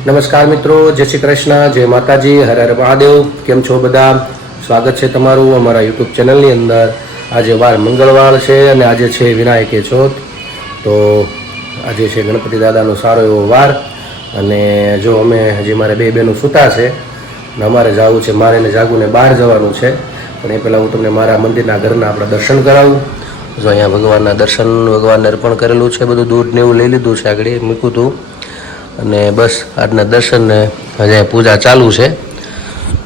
નમસ્કાર મિત્રો, જય શ્રી કૃષ્ણ, જય માતાજી, હર હર મહાદેવ. કેમ છો બધા? સ્વાગત છે તમારું અમારા યુટ્યુબ ચેનલની અંદર. આજે વાર મંગળવાર છે અને આજે છે વિનાયકી ચોથ. તો આજે છે ગણપતિ દાદાનો સારો એવો વાર. અને જો અમે હજી મારે બે બહેનો સૂતા છે અને અમારે જવું છે, મારે ને જાગુને બહાર જવાનું છે. પણ એ પહેલાં હું તમને મારા મંદિરના ઘરના આપણા દર્શન કરાવું. જો અહીંયા ભગવાનના દર્શન, ભગવાનને અર્પણ કરેલું છે, બધું દૂધ ને એવું લઈ લીધું છે, આગળ મૂક્યું હતું. અને બસ આજના દર્શનને હજી પૂજા ચાલુ છે.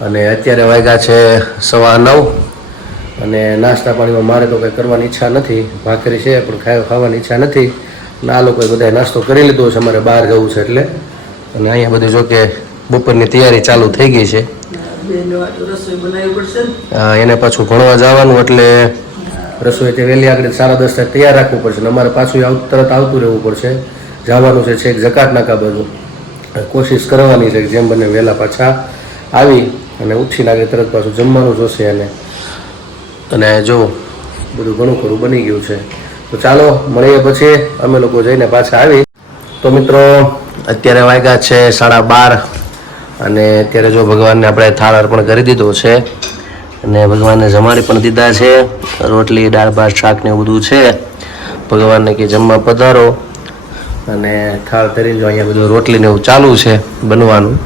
અને અત્યારે વાગ્યા છે 9:15. અને નાસ્તા પાણીમાં મારે તો કંઈ કરવાની ઈચ્છા નથી. ભાખરી છે પણ ખાવાની ઈચ્છા નથી. અને આ લોકોએ બધાએ નાસ્તો કરી લીધો છે, અમારે બહાર જવું છે એટલે. અને અહીંયા બધું જો કે બપોરની તૈયારી ચાલુ થઈ ગઈ છે. એને પાછું ભણવા જવાનું એટલે રસોઈ તે વહેલી આગળ 10:30 તૈયાર રાખવું પડશે. અને અમારે પાછું તરત આવતું રહેવું પડશે. જવાનું છે છેક જકાત નાકા બાજુ. કોશિશ કરવાની છે કે જેમ બને વહેલા પાછા આવી અને ઉઠીને આગળ તરત પાછું જમવાનું જોશે. અને જો બધું ઘણું ખરું બની ગયું છે. તો ચાલો મળીએ પછી અમે લોકો જઈને પાછા આવી. તો મિત્રો અત્યારે વાગ્યા છે 12:30. અને અત્યારે જો ભગવાનને આપણે થાળ અર્પણ કરી દીધો છે. અને ભગવાનને જમાડી પણ દીધા છે. રોટલી, દાળ ભાત, શાક ને એવું બધું છે. ભગવાનને કે જમવા પધારો. અને થાળ ધરીને જો અહીંયા બધું રોટલી ને એવું ચાલુ છે બનવાનું.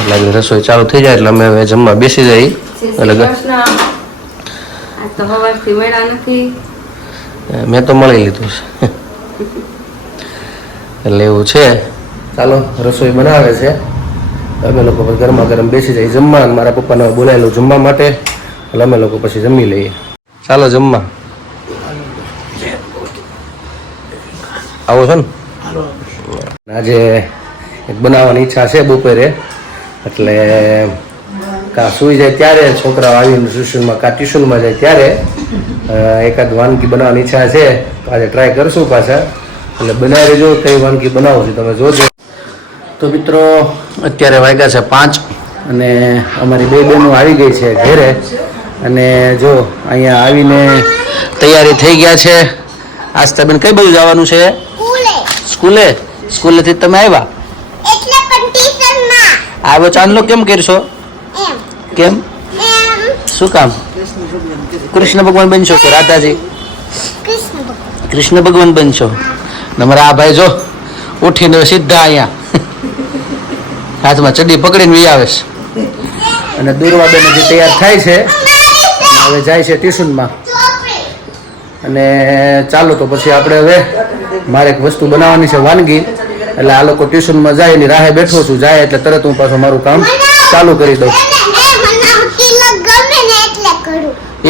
એટલે રસોઈ ચાલુ થઈ જાય એટલે અમે હવે જમવા બેસી જઈએ. એટલે મેં તો મળી લીધું છે એટલે એવું છે. ચાલો રસોઈ બનાવે છે, અમે લોકો ગરમા ગરમ બેસી જઈએ જમવા. મારા પપ્પાને બોલાયેલું જમવા માટે એટલે અમે લોકો પછી જમી લઈએ. ચાલો જમવા આવો છો ને. આજે એક બનાવવાની ઈચ્છા છે બપોરે, એટલે કાં સૂઈ જાય ત્યારે છોકરાઓ આવીને ટ્યુશનમાં, કાં ટ્યુશનમાં જાય ત્યારે એકાદ વાનગી બનાવવાની ઈચ્છા છે. તો આજે ટ્રાય કરશું પાછા. એટલે બનાવી જો કઈ વાનગી બનાવું છું તમે જોજો. તો મિત્રો અત્યારે વાગ્યા છે 5 અને અમારી બે બહેનો આવી ગઈ છે ઘરે. અને જો અહીંયા આવીને તૈયારી થઈ ગયા છે. આસ્થાબેન કઈ બાજુ જવાનું છે? સ્કૂલે. સ્કૂલેથી તમે આવ્યા એટલે પણ ટ્યુશનમાં આવ્યો. ચાંદલો કેમ કરશો? કેમ? શું કામ? કૃષ્ણ ભગવાન બનશો કે રાધાજી? કૃષ્ણ ભગવાન બનશો. અમારા આ ભાઈ જો ઉઠીને સીધા અહીંયા હાથમાં ચડ્ડી પકડીને વી આવે છે. અને દૂરવાબેન જે તૈયાર થાય છે હવે જાય છે ટ્યુશનમાં. અને ચાલો તો પછી આપણે હવે મારે એક વસ્તુ બનાવવાની છે વાનગી. એટલે આ લોકો ટ્યુશનમાં જાય એની રાહે બેઠો છું. જાય એટલે તરત હું પાછું મારું કામ ચાલુ કરી દઉં.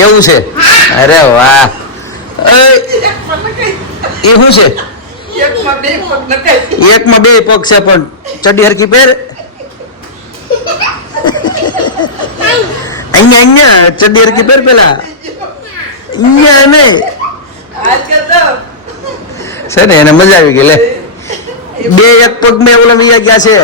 એવું છે? અરે વાહ. એ શું છે? એકમાં બે પગ છે પણ ચડ્ડી હરકી પહેર. અહીંયા ચડ્ડી હરકી પહેર પેલા. અહીંયા નહીં છે ને, એને મજા આવી ગઈ. લે બે એક પગ મેં ઓલા મિયા ગયા છે.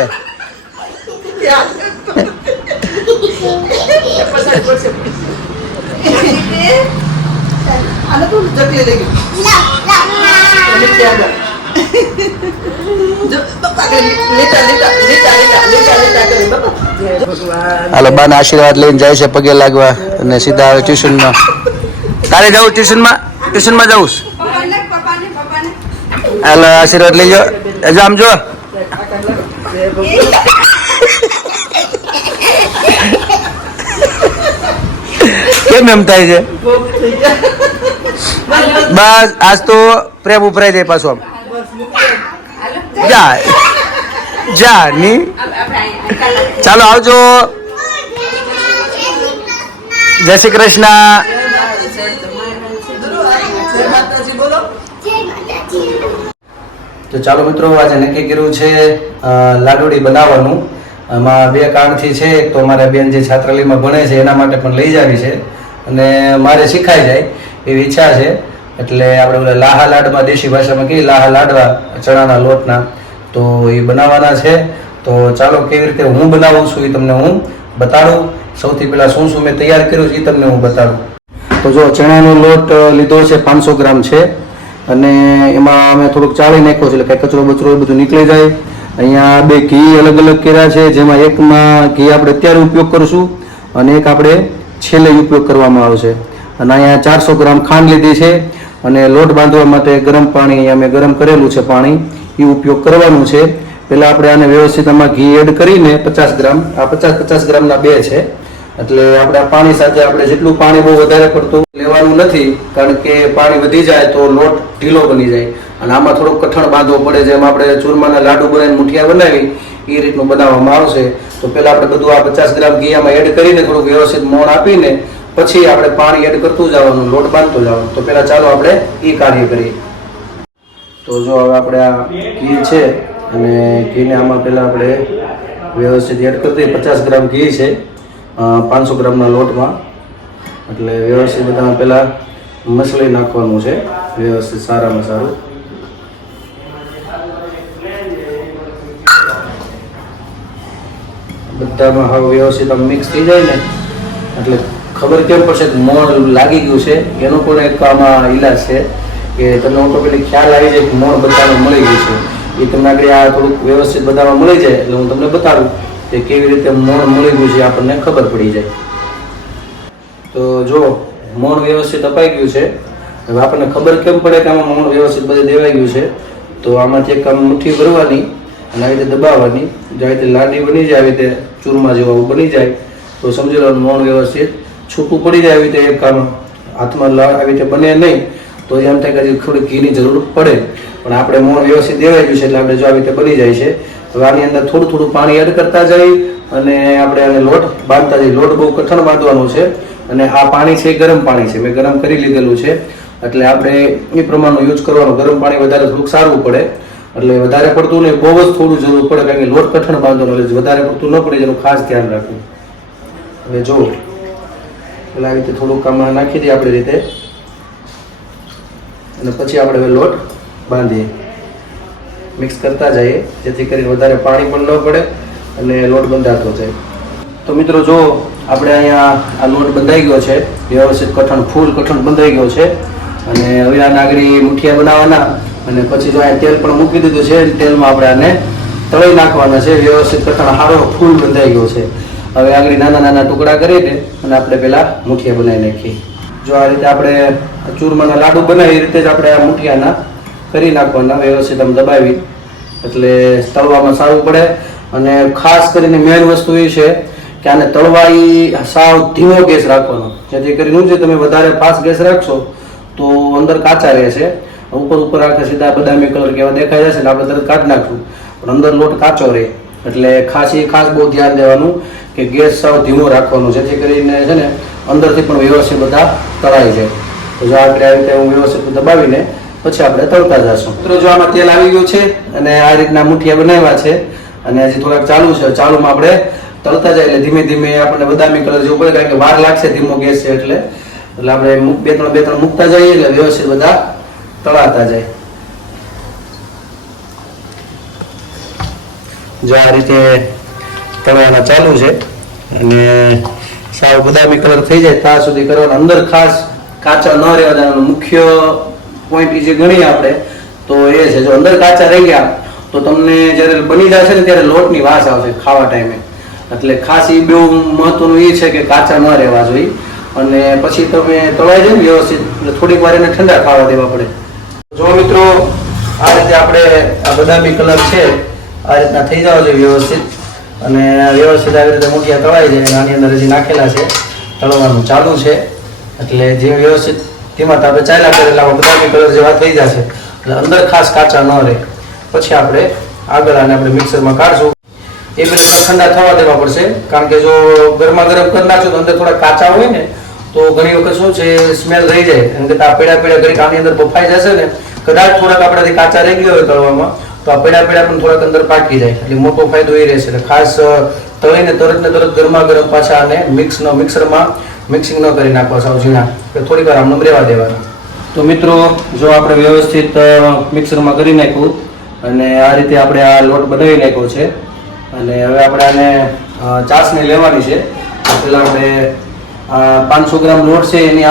હાલો બાના આશીર્વાદ લઈને જાય છે પગે લાગવા અને સીધા આવે ટ્યુશનમાં. તારે જવું ટ્યુશનમાં? ટ્યુશનમાં જવું? હાલો આશીર્વાદ લઈ જાઓ. આમ જો કેમ એમ થાય છે? બસ આજ તો પ્રેમ ઉપરાઈ જાય પાછું. આમ જા જા ની. ચાલો આવજો. જય શ્રી કૃષ્ણ. તો ચાલો મિત્રો આજે નક્કી કર્યું છે લાડુડી બનાવવાનું. આમાં બે કારણથી છે. એક તો અમારા બેન જે છાત્રાલયમાં ભણે છે એના માટે પણ લઈ જાવી છે અને મારે શીખાઈ જાય એવી ઈચ્છા છે. એટલે આપણે ઓલા લાહા લાડવા, દેશી ભાષામાં કહીએ લાહા લાડવા ચણાના લોટના, તો એ બનાવવાના છે. તો ચાલો કેવી રીતે હું બનાવું છું એ તમને હું બતાડું. સૌથી પહેલાં શું શું મેં તૈયાર કર્યું છે એ તમને હું બતાડું. તો જો ચણાનો લોટ લીધો છે 500 ગ્રામ છે. અને એમાં અમે થોડુંક ચાળી નાખ્યો છે એટલે કંઈ કચરો બચરો બધું નીકળી જાય. અહીંયા 2 ઘી અલગ અલગ કર્યા છે, જેમાં એકમાં ઘી આપણે અત્યારે ઉપયોગ કરીશું અને એક આપણે છેલ્લે ઉપયોગ કરવામાં આવશે. અને અહીંયા 400 ગ્રામ ખાંડ લીધી છે અને લોટ બાંધવા માટે ગરમ પાણી અમે ગરમ કરેલું છે પાણી, એ ઉપયોગ કરવાનું છે. પહેલાં આપણે આને વ્યવસ્થિત આમાં ઘી એડ કરીને 50 ગ્રામ, આ 50 ગ્રામના 2 છે, એટલે આપણે આ પાણી સાથે આપણે જેટલું પાણી બહુ વધારે પડતું લેવાનું નથી, કારણ કે પાણી વધી જાય તો લોટ ઢીલો બની જાય અને આમાં થોડુંક કઠણ બાંધવો પડે. જેમ આપણે ચૂરમાના લાડુ બનાવીને મુઠિયા બનાવી એ રીતનું બનાવવામાં આવશે. તો પહેલાં આપણે બધું આ 50 ગ્રામ ઘી આમાં એડ કરીને થોડુંક વ્યવસ્થિત મોણ આપીને પછી આપણે પાણી એડ કરતું જવાનું, લોટ બાંધતું જવાનું. તો પહેલાં ચાલો આપણે એ કાર્ય કરીએ. તો જો હવે આપણે આ ઘી છે અને ઘીને આમાં પહેલાં આપણે વ્યવસ્થિત એડ કરી દઈએ. 50 ગ્રામ ઘી છે 500 ગ્રામના લોટમાં, એટલે વ્યવસ્થિત બધામાં પહેલાં મસળી નાખવાનું છે વ્યવસ્થિત સારામાં સારું. બધામાં હવે વ્યવસ્થિત આમ મિક્સ થઈ જાય ને એટલે ખબર કેમ પડશે કે મોણ લાગી ગયું છે, એનો પણ એક આમાં ઈલાજ છે કે તમને ઓટોમેટિક ખ્યાલ આવી જાય કે મોણ બધામાં મળી ગયું છે. એ તમને આગળ આ થોડુંક વ્યવસ્થિત બધામાં મળી જાય એટલે હું તમને બતાવું કે કેવી રીતે મોણ મળી ગયું છે, આપણને ખબર પડી જાય. તો જો મોણ વ્યવસ્થિત અપાઈ ગયું છે. હવે આપણને ખબર કેમ પડે કે આમાં મોણ વ્યવસ્થિત બધે દેવાઈ ગયું છે? તો આમાંથી એક આમ મુઠ્ઠી ભરવાની અને આવી રીતે દબાવવાની, જે આવી રીતે લાડી બની જાય, આવી રીતે ચૂરમા જેવું બની જાય તો સમજી લો મોણ વ્યવસ્થિત છૂટું પડી જાય. આવી રીતે એક આમ હાથમાં આવી રીતે બને નહીં તો એમ થાય કે હજી થોડી ઘીની જરૂર પડે, પણ આપણે મોણ વ્યવસ્થિત દેવાઈ ગયું છે એટલે આપણે જો આવી રીતે બની જાય છે. હવે આની અંદર થોડું થોડું પાણી એડ કરતા જઈએ અને આપણે આને લોટ બાંધતા જઈએ. લોટ બહુ કઠણ બાંધવાનો છે અને આ પાણી છે ગરમ પાણી છે, મેં ગરમ કરી લીધેલું છે, એટલે આપણે એ પ્રમાણનું યુઝ કરવાનું. ગરમ પાણી વધારે થોડુંક સારું પડે, એટલે વધારે પડતું નહીં, બહુ જ થોડું જરૂર પડે, કારણ કે લોટ કઠણ બાંધવાનો એટલે વધારે પડતું ન પડે, જેનું ખાસ ધ્યાન રાખવું. હવે જો પેલા આવી રીતે થોડુંક આમાં નાખી દઈએ આપણી રીતે અને પછી આપણે હવે લોટ બાંધીએ, મિક્સ કરતા જઈએ જેથી કરીને વધારે પાણી પણ ન પડે અને લોટ બંધાતો જાય. તો મિત્રો જો આપણે અહીંયા આ લોટ બંધાઈ ગયો છે વ્યવસ્થિત, કઠણ ફૂલ કઠણ બંધાઈ ગયો છે અને હવે આના આગળ મુઠિયા બનાવવાના અને પછી જો અહીંયા તેલ પણ મૂકી દીધું છે, તેલમાં આપણે આને તળી નાખવાના છે. વ્યવસ્થિત કઠણ હારો ફૂલ બંધાઈ ગયો છે. હવે આગળ નાના નાના ટુકડા કરીને અને આપણે પહેલાં મુઠિયા બનાવી નાખીએ. જો આ રીતે આપણે ચૂરમાના લાડુ બનાવી એ રીતે જ આપણે આ મુઠિયાના કરી નાખવાના, વ્યવસ્થિત આમ દબાવી, એટલે તળવામાં સારું પડે. અને ખાસ કરીને મેઇન વસ્તુ એ છે કે આને તળવા સાવ ધીમો ગેસ રાખવાનો, જેથી કરીને છે તમે વધારે ફાસ્ટ ગેસ રાખશો તો અંદર કાચા રહેશે. ઉપર ઉપર આખા સીધા બદામી કલર કેવા દેખાઈ જશે ને આપણે તરત કાઢી નાખશું, પણ અંદર લોટ કાચો રહે. એટલે ખાસ બહુ ધ્યાન દેવાનું કે ગેસ સાવ ધીમો રાખવાનો, જેથી કરીને છે ને અંદરથી પણ વ્યવસ્થિત બધા તળાઈ જાય. તો જો આપણે આ રીતે હું વ્યવસ્થિત દબાવીને પછી આપણે તળતા જશું. મિત્રો જો આમાં તેલ આવી ગયું છે અને આ રીતના મુઠિયા બનાવ્યા છે અને હજી થોડાક ચાલુ છે. ચાલુમાં આપણે તળતા જાય એટલે ધીમે ધીમે આપણને બદામી કલર જેવું પડે, કારણ કે વાર લાગશે, ધીમો ગેસ છે એટલે આપણે બે ત્રણ મૂકતા જઈએ એટલે વ્યવસ્થિત બધા તળાતા જાય. જો આ રીતે તળવાના ચાલુ છે અને સાવ બદામી કલર થઈ જાય ત્યાં સુધી કરવાના. અંદર ખાસ કાચા ન રહેવા દેવાનું. મુખ્ય પોઈન્ટ જે ગણીએ આપણે તો એ છે, જો અંદર કાચા રહી ગયા તો તમને જ્યારે બની જશે ને ત્યારે લોટની વાસ આવશે ખાવા ટાઈમે. એટલે ખાસ એ બહુ મહત્વનું એ છે કે કાચા ન રહેવા જોઈએ. અને પછી તમે તળાઈ જાય ને વ્યવસ્થિત એટલે થોડીક વાર એને ઠંડા ખાવા દેવા પડે. જો મિત્રો આ રીતે આપણે આ બદામી કલર છે આ રીતના થઈ જવા જોઈએ વ્યવસ્થિત, અને વ્યવસ્થિત આવી રીતે મુઠિયા તળાઈ જાય. આની અંદર હજી નાખેલા છે, તળવાનું ચાલુ છે, એટલે જે વ્યવસ્થિત ધીમા તાપે ચાલ્યા કરે એટલે બદામી કલર જેવા થઈ જશે, એટલે અંદર ખાસ કાચા ન રહે. પછી આપણે આગળ આને આપણે મિક્સરમાં કાઢશું. એ મિનિટ ઠંડા થવા દેવા પડશે, કારણ કે જો ગરમા ગરમ કરી નાખશો તો અંદર થોડા કાચા હોય ને તો ઘણી વખત શું છે સ્મેલ રહી જાય, કારણ કે આ પેડા ઘડીક આની અંદર બફાઈ જશે ને, કદાચ થોડાક આપણાથી કાચા રહી ગયા હોય તળવામાં તો આ પેડા પણ થોડાક અંદર પાકી જાય, એટલે મોટો ફાયદો એ રહેશે. એટલે ખાસ તળીને તરત ગરમા ગરમ પાછા આને મિક્સરમાં મિક્સિંગ ન કરી નાખવા સાવ ઝીણા, થોડીક વાર આમને રહેવા દેવાના. તો મિત્રો જો આપણે વ્યવસ્થિત મિક્સરમાં કરી નાખ્યું અને આ રીતે આપણે આ લોટ બનાવી નાખ્યો છે અને હવે આપણે આને ચાસણી લેવાની છે. પહેલાં આપણે 500 ગ્રામ લોટ છે એની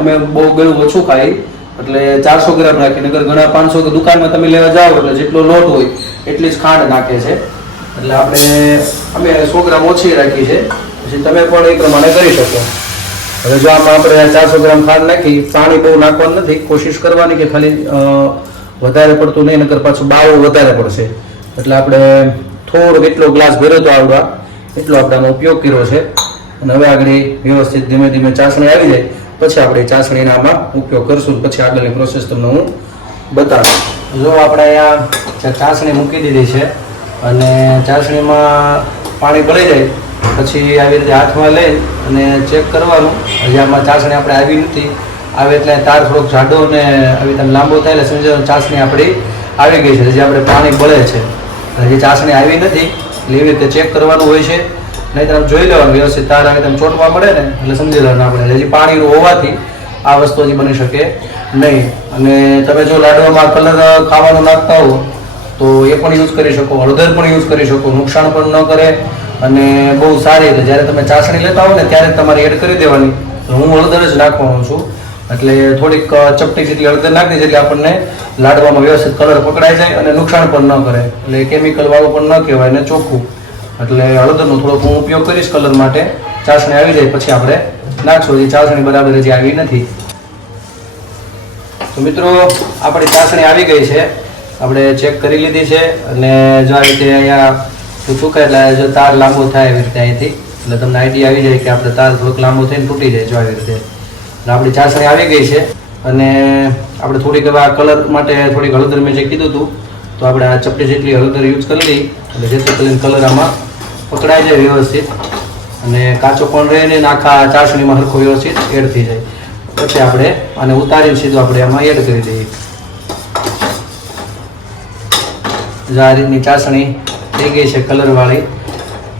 અમે બહુ ગળું ઓછું ખાઈ એટલે 400 ગ્રામ રાખીને, નગર ઘણા 500 દુકાનમાં તમે લેવા જાઓ એટલે જેટલો લોટ હોય એટલી જ ખાંડ નાખે છે. એટલે અમે 100 ગ્રામ ઓછી રાખી છે. પછી તમે પણ એ પ્રમાણે કરી શકો. હવે જો આમાં આપણે 400 ગ્રામ ખાંડ નાખી, પાણી બહુ નાખવાનું નથી, કોશિશ કરવાની કે ખાલી વધારે પડતું નહીં, નકર પાછું બાવો વધારે પડશે. એટલે આપણે થોડોક એટલો ગ્લાસ ભર્યો તો આવડવા એટલો આપણે આનો ઉપયોગ કર્યો છે. અને હવે આગળ વ્યવસ્થિત ધીમે ધીમે ચાસણી આવી જાય પછી આપણે ચાસણીના આમાં ઉપયોગ કરશું. પછી આગળની પ્રોસેસ તમને હું બતાવું. જો આપણે અહીંયા ચાસણી મૂકી દીધી છે અને ચાસણીમાં પાણી ભળી જાય પછી આવી રીતે હાથમાં લઈ અને ચેક કરવાનું. હજી આમાં ચાસણી આપણે આવી નથી, આવે એટલે તાર થોડોક જાડો અને આવી રીતે લાંબો થાય એટલે સમજવાનું ચાસણી આપણી આવી ગઈ છે. હજી આપણે પાણી બળે છે, હજી ચાસણી આવી નથી એટલે એવી રીતે ચેક કરવાનું હોય છે. નહીં તમે જોઈ લેવાનું વ્યવસ્થિત તાર આવી તમે ચોટવા મળે ને એટલે સમજી લેવાનું આપણે હજી પાણીનું હોવાથી આ વસ્તુ હજી બની શકે નહીં. અને તમે જો લાડવામાં કલર ખાવાનું નાખતા હો તો એ પણ યુઝ કરી શકો, હળદર પણ યુઝ કરી શકો, નુકસાન પણ ન કરે અને બહુ સારી રીતે જ્યારે તમે ચાસણી લેતા હો ને ત્યારે તમારે એડ કરી દેવાની. હું હળદર જ નાખવાનો છું એટલે થોડીક ચપટી જેટલી હળદર નાખી એટલે આપણને લાડવામાં વ્યવસ્થિત કલર પકડાઈ જાય અને નુકસાન પણ ન કરે. એટલે કેમિકલ વાળું પણ ન કહેવાય ને ચોખ્ખું. એટલે હળદરનો થોડોક હું ઉપયોગ કરીશ કલર માટે. ચાસણી આવી જાય પછી આપણે નાખશું. હજી ચાસણી બરાબર હજી આવી નથી. તો મિત્રો આપણી ચાસણી આવી ગઈ છે, આપણે ચેક કરી લીધી છે. અને જો આ રીતે અહીંયા ચૂકાય એટલે જો તાર લાંબો થાય એવી રીતે અહીંથી એટલે તમને આઈડિયા આવી જાય કે આપણે તાર થોડોક લાંબો થઈને તૂટી જાય. જો આવી રીતે એટલે આપણી ચાસણી આવી ગઈ છે. અને આપણે થોડીક હવે આ કલર માટે થોડીક હળદર મેં જે કીધું હતું તો આપણે આ ચપટી જેટલી હળદર યુઝ કરી લઈ એટલે જેથી કરીને કલર આમાં પકડાઈ જાય વ્યવસ્થિત અને કાચો પણ રહે ને આખા ચાસણીમાં હરખો વ્યવસ્થિત એડ થઈ જાય. પછી આપણે આને ઉતારીને સીધું આપણે આમાં એડ કરી દઈએ. આ રીતની ચાસણી થઈ ગઈ છે કલરવાળી,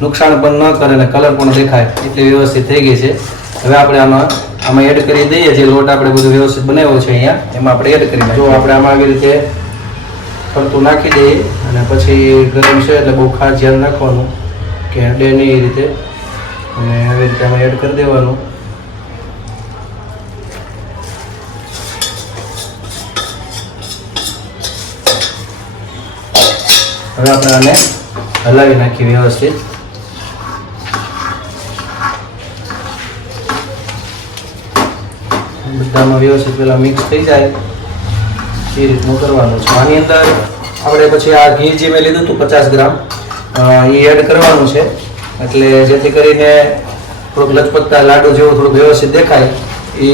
નુકસાન પણ ન કરે અને કલર પણ દેખાય એટલી વ્યવસ્થિત થઈ ગઈ છે. હવે આપણે આમાં એડ કરી દઈએ. જે લોટ આપણે બધું વ્યવસ્થિત બનાવ્યો છે અહીંયા એમાં આપણે એડ કરી દઈએ. જો આપણે આમાં આવી રીતે ફરતું નાખી દઈએ અને પછી ગરમ છે એટલે બહુ ખાસ ધ્યાન રાખવાનું કે અડે નહીં એ રીતે. અને આવી રીતે આમાં એડ કરી દેવાનું. હવે આપણે આને હલાવી નાખીએ વ્યવસ્થિત. બધામાં વ્યવસ્થિત પેલા મિક્સ થઈ જાય એ રીતનું કરવાનું છે. આની અંદર આપણે પછી આ ઘી જે મેં લીધું હતું 50 ગ્રામ એ એડ કરવાનું છે એટલે જેથી કરીને થોડુંક લચપતતા લાડુ જેવું થોડુંક વ્યવસ્થિત દેખાય. એ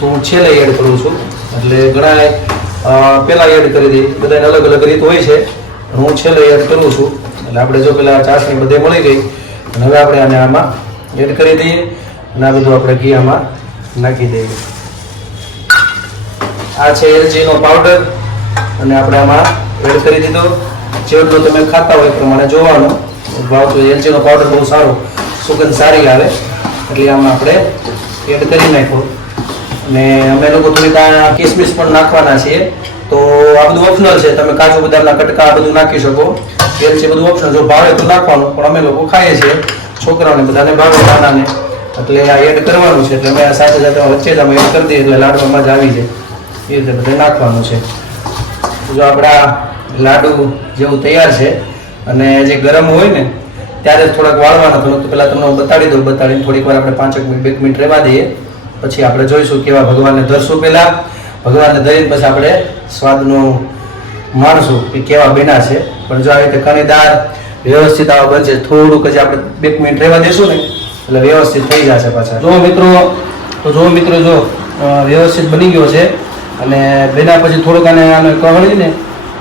હું છેલ્લે એડ કરું છું એટલે ઘણા પહેલાં એડ કરી દઈએ. બધાને અલગ અલગ રીત હોય છે, હું છેલ્લે એડ કરું છું. એટલે આપણે જો પેલા ચાસણી બધે મળી ગઈ અને હવે આપણે આને આમાં એડ કરી દઈએ અને આ બધું આપણે ઘી આમાં નાખી દઈએ. આ છે એલચીનો પાવડર અને આપણે આમાં એડ કરી દીધો. જેટલો તમે ખાતા હોય એ પ્રમાણે જોવાનો ભાવ. તો એલચીનો પાવડર બહુ સારો, સુગંધ સારી આવે એટલે આમાં આપણે એડ કરી નાખ્યો. અને અમે લોકો થોડીક આ કિસમિસ પણ નાખવાના છીએ તો આ બધું ઓપ્શનલ છે. તમે કાજુ બદામના કટકા આ બધું નાખી શકો. એલચી બધું ઓપ્શનલ, જો ભાવે તો નાખવાનું પણ અમે લોકો ખાઈએ છીએ, છોકરાઓને બધાને ભાવે નાનાને એટલે આ એડ કરવાનું છે. એટલે અમે આ સાથે સાથે વચ્ચે જ અમે એડ કરી દઈએ એટલે લાડવામાં મજા આવી જાય એ રીતે બધે નાખવાનું છે. જો આપણા લાડુ જેવું તૈયાર છે અને જે ગરમ હોય ને ત્યારે થોડાક વાળવાના. થોડુંક પહેલાં તમને હું બતાડી દઉં. બતાડીને થોડીક વાર આપણે 5 મિનિટ 2 મિનિટ રહેવા દઈએ પછી આપણે જોઈશું કેવા ભગવાનને ધરશું. પહેલાં ભગવાનને ધરીને પછી આપણે સ્વાદનું માણશું કે કેવા બન્યા છે. પણ જો આવી રીતે કણીદાર વ્યવસ્થિત આવા બનશે. થોડુંક જ આપણે 2 મિનિટ રહેવા દઈશું ને એટલે વ્યવસ્થિત થઈ જશે પાછા. જો મિત્રો જો વ્યવસ્થિત બની ગયો છે અને બેના પછી થોડુંક આને કવળી ને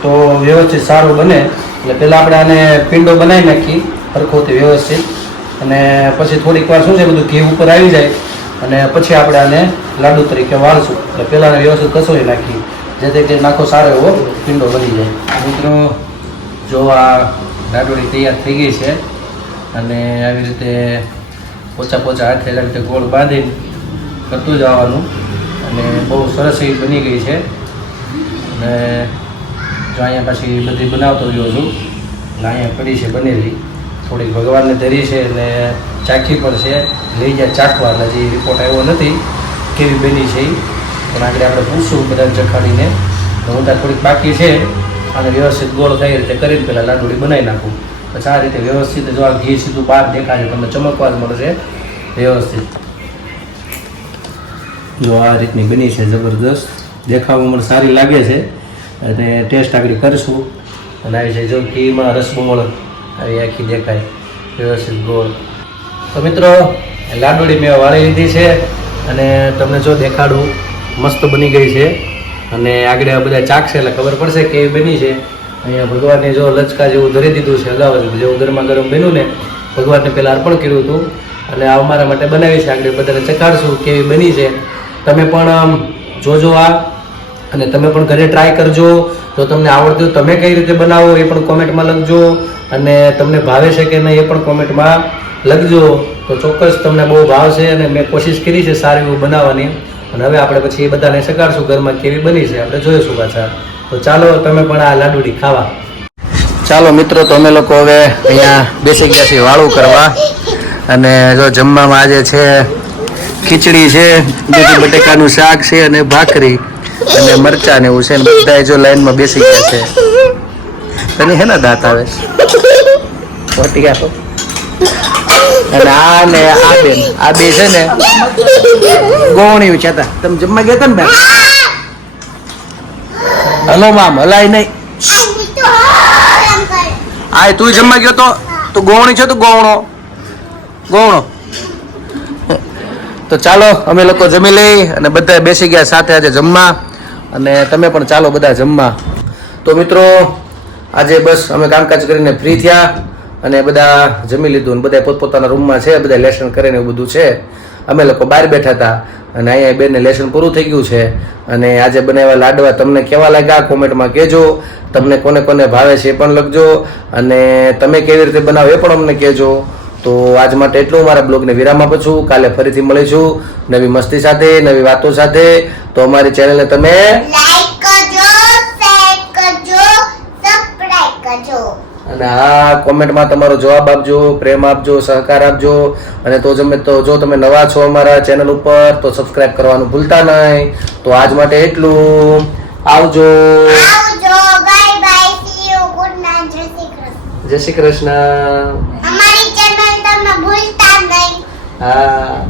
તો વ્યવસ્થિત સારું બને. એટલે પહેલાં આપણે આને પિંડો બનાવી નાખી સરખોથી વ્યવસ્થિત અને પછી થોડીક વાર શું છે બધું ઘી ઉપર આવી જાય અને પછી આપણે આને લાડુ તરીકે વાળશું. એટલે પહેલાં વ્યવસ્થિત કસોરી નાખી જેથી કરીને નાખો સારો એવો પિંડો બની જાય. મિત્રો જો આ લાડુડી તૈયાર થઈ ગઈ છે અને આવી રીતે પોચા હાથે આવી રીતે ગોળ બાંધીને કરતું જવાનું અને બહુ સરસ એવી બની ગઈ છે. અને જો અહીંયા પછી બધી બનાવતો રહ્યો છું અને અહીંયા પડી છે બનેલી. થોડીક ભગવાનને ધરી છે અને ચાખી પણ છે. લઈ જાય ચાખવા એટલે હજી રિપોર્ટ આવ્યો નથી કેવી બની છે એ પણ આગળ આપણે પૂછશું બધાને ચખાડીને. હું ત્યાં થોડીક બાકી છે અને વ્યવસ્થિત ગોળ થાય એ રીતે કરીને પહેલાં લાડુડી બનાવી નાખું. પછી આ રીતે વ્યવસ્થિત જો આ ઘી સીધું બહાર દેખાશે તમને ચમકવા જ મળશે વ્યવસ્થિત. જો આ રીતની બની છે જબરદસ્ત, દેખાવામાં મને સારી લાગે છે અને ટેસ્ટ આગળ કરીશું. અને આવી છે જો ઘીમાં રસબોળ આવી આખી દેખાય વ્યવસ્થિત ગોળ. તો મિત્રો લાડુડી મેં વાળી લીધી છે અને તમને જો દેખાડું મસ્ત બની ગઈ છે. અને આગળ આ બધા ચાખશે એટલે ખબર પડશે કેવી બની છે. અહીંયા ભગવાનને જો લચકા જેવું ધરી દીધું છે અગાઉ જેવું ગરમા ગરમ બન્યું ને ભગવાનને પહેલાં અર્પણ કર્યું હતું અને આ અમારા માટે બનાવી છે. આગળ બધાને ચખાડશું કેવી બની છે. તમે પણ જોજો આ અને તમે પણ ઘરે ટ્રાય કરજો. જો તમને આવડતું તમે કઈ રીતે બનાવો એ પણ કોમેન્ટમાં લખજો અને તમને ભાવે છે કે નહીં એ પણ કોમેન્ટમાં લખજો. તો ચોક્કસ તમને બહુ ભાવશે અને મેં કોશિશ કરી છે સારું એવું બનાવવાની. અને હવે આપણે પછી એ બધાને શકાડશું ઘરમાં કેવી બની છે આપણે જોઈશું પાછા. તો ચાલો તમે પણ આ લાડુડી ખાવા. ચાલો મિત્રો તો અમે લોકો હવે અહીંયા બેસી ગયા છીએ વાળું કરવા. અને જો જમવામાં આજે છે ખીચડી છે, દૂધી બટેકાનું શાક છે અને ભાખરી અને મરચાં ને એવું છે. ને બધા જો લાઈનમાં બેસી ગયા છે. તને હે ને દાંત આવે વટી આપો. અને આ ને આ બેન આ બે છે ને ગોણી છે. તમે જમવા ગયા હતા ને બેન? હલો મામ હલાય નહીં. આ તું જમવા ગયો તો તું ગોવણી છે તું ગોવણો. તો ચાલો અમે લોકો જમી લઈ અને બધા બેસી ગયા સાથે આજે જમવા. અને તમે પણ ચાલો બધા જમવા. તો મિત્રો આજે બસ અમે કામકાજ કરીને ફ્રી થયા અને બધા જમી લીધું. બધા પોતપોતાના રૂમમાં છે, બધા લેસન કરીને એવું બધું છે. અમે લોકો બહાર બેઠા હતા અને અહીંયા બેનને લેસન પૂરું થઈ ગયું છે. અને આજે બનાવેલા લાડવા તમને કેવા લાગ્યા કોમેન્ટમાં કહેજો. તમને કોને કોને ભાવે છે એ પણ લખજો અને તમે કેવી રીતે બનાવો એ પણ અમને કહેજો. તો આજ માટે એટલું. મારા બ્લોગને વિરામ આપું છું. કાલે ફરીથી મળીશું નવી મસ્તી સાથે, નવી વાતો સાથે. તો અમારી ચેનલને તમે લાઈક કરજો, શેર કરજો, સબસ્ક્રાઇબ કરજો. અને હા કોમેન્ટમાં તમારો જવાબ આપજો, પ્રેમ આપજો, સહકાર આપજો. અને તો જો તમે નવા છો અમારા ચેનલ ઉપર તો સબસ્ક્રાઇબ કરવાનું ભૂલતા નહીં. તો આજ માટે એટલું. આવજો. Bye bye, C you, good night, જય શ્રી કૃષ્ણ. જય શ્રી કૃષ્ણ. અમારી ચેનલ તમે ભૂલતા નહીં. હા.